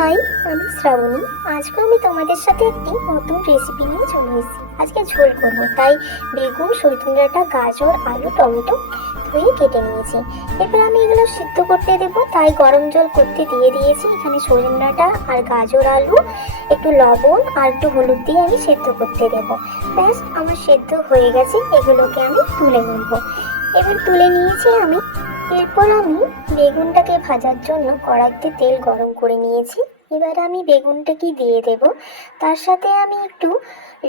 High, আমি শ্রাবণী। আজকে আমি তোমাদের সাথে একটি নতুন রেসিপি নিয়ে চলে এসেছি। আজকে ঝোল করবো, তাই বেগুন, সজনে ডাঁটা, গাজর, আলু, টমেটো ধুয়ে কেটে নিয়েছি। এবার আমি এগুলো সিদ্ধ করতে দেবো, তাই গরম জল করতে দিয়ে দিয়েছি। এখানে সজনে ডাঁটা আর গাজর, আলু, একটু লবণ আর একটু হলুদ দিয়ে আমি সেদ্ধ করতে দেবো। ব্যাস, আমার সেদ্ধ হয়ে গেছে। এগুলোকে আমি তুলে নেবো। এবার তুলে নিয়েছি আমি। এরপর আমি বেগুনটাকে ভাজার জন্য কড়াইতে তেল গরম করে নিয়েছি। এবার আমি বেগুনটাকে দিয়ে দেব। তার সাথে আমি একটু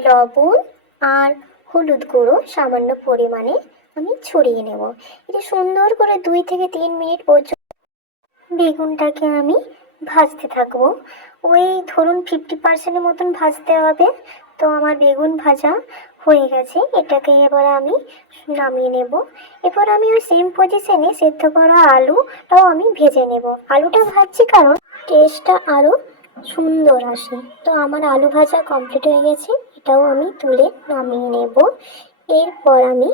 লবণ আর হলুদ গুঁড়ো সামান্য পরিমাণে আমি ছড়িয়ে নেব। এটা সুন্দর করে 2 থেকে 3 মিনিট পর্যন্ত বেগুনটাকে আমি ভাজতে থাকবো। ওই ধরুন 50% মতন ভাজতে হবে। তো আমার বেগুন ভাজা হয়ে গেছে। এটাকে এবার আমি নামিয়ে নেব। এরপর আমি ওই সেম পজিশনে সেদ্ধ করা আলুটাও আমি ভেজে নেব। আলুটা ভাজছি কারণ টেস্টটা আরও সুন্দর আসে। তো আমার আলু ভাজা কমপ্লিট হয়ে গেছে। এটাও আমি তুলে নামিয়ে নেব। এরপর আমি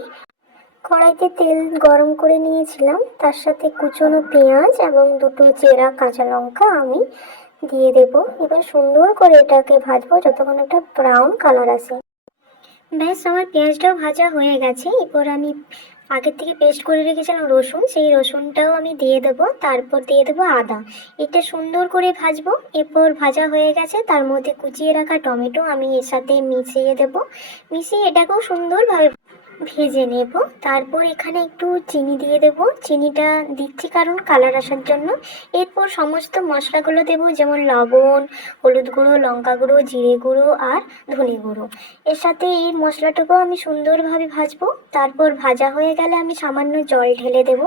কড়াইতে তেল গরম করে নিয়েছিলাম, তার সাথে কুচনো পেঁয়াজ এবং দুটো চেরা কাঁচা লঙ্কা আমি দিয়ে দেব। এবার সুন্দর করে এটাকে ভাজবো যতক্ষণ একটা ব্রাউন কালার আসে। ব্যাস, আমার পেঁয়াজটাও ভাজা হয়ে গেছে। এরপর আমি আগের থেকে পেস্ট করে রেখেছিলাম রসুন, সেই রসুনটাও আমি দিয়ে দেবো। তারপর দিয়ে দেবো আদা। এটা সুন্দর করে ভাজবো। এরপর ভাজা হয়ে গেছে, তার মধ্যে কুচিয়ে রাখা টমেটো আমি এর সাথে মিশিয়ে দেবো। মিশিয়ে এটাকেও সুন্দরভাবে ভেজে নেব। তারপর এখানে একটু চিনি দিয়ে দেব। চিনিটা দিচ্ছি কারণ কালার আসার জন্য। এরপর সমস্ত মশলাগুলো দেব, যেমন লবণ, হলুদ গুঁড়ো, লঙ্কা গুঁড়ো, জিরে গুঁড়ো আর ধনে গুঁড়ো। এর সাথে এই মশলাটুকু আমি সুন্দরভাবে ভাজবো। তারপর ভাজা হয়ে গেলে আমি সামান্য জল ঢেলে দেব।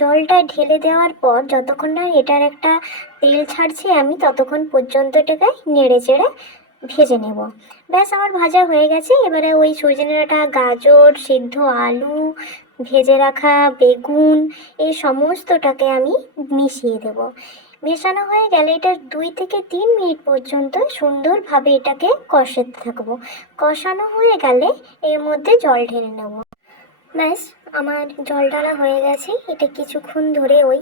জলটা ঢেলে দেওয়ার পর যতক্ষণ না এটার একটা তেল ছাড়ছে আমি ততক্ষণ পর্যন্ত এটাকে নেড়ে চেড়ে ভেজে নেব। ব্যাস, আমার ভাজা হয়ে গেছে। এবারে ওই সজনে ডাঁটা, গাজর, সিদ্ধ আলু, ভেজে রাখা বেগুন, এই সমস্তটাকে আমি মিশিয়ে দেব। মেশানো হয়ে গেলে এটা 2 থেকে 3 মিনিট পর্যন্ত সুন্দরভাবে এটাকে কষাতে থাকবো। কষানো হয়ে গেলে এর মধ্যে জল ঢেলে নেব। ব্যাস, আমার জল ঢালা হয়ে গেছে। এটা কিছুক্ষণ ধরে ওই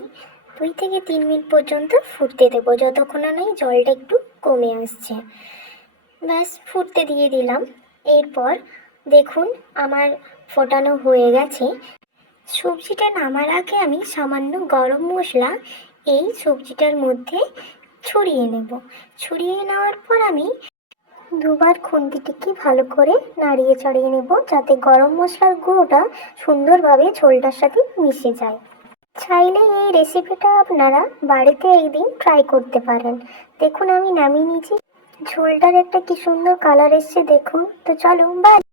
2 থেকে 3 মিনিট পর্যন্ত ফুটতে দেবো, যতক্ষণ না জলটা একটু কমে আসছে। ব্যাস, ফুটতে দিয়ে দিলাম। এরপর দেখুন আমার ফোটানো হয়ে গেছে। সবজিটা নামার আগে আমি সামান্য গরম মশলা এই সবজিটার মধ্যে ছড়িয়ে নেব। ছড়িয়ে নেওয়ার পর আমি দুবার খুন্তিটিকে ভালো করে নাড়িয়ে চাড়িয়ে নেব, যাতে গরম মশলার গুঁড়োটা সুন্দরভাবে ঝোলটার সাথে মিশে যায়। চাইলে এই রেসিপিটা আপনারা বাড়িতে একদিন ট্রাই করতে পারেন। দেখুন আমি নামিয়ে নিয়েছি। ঝোলটার একটা কি সুন্দর কালার এসছে দেখুন। তো চলো, বাই।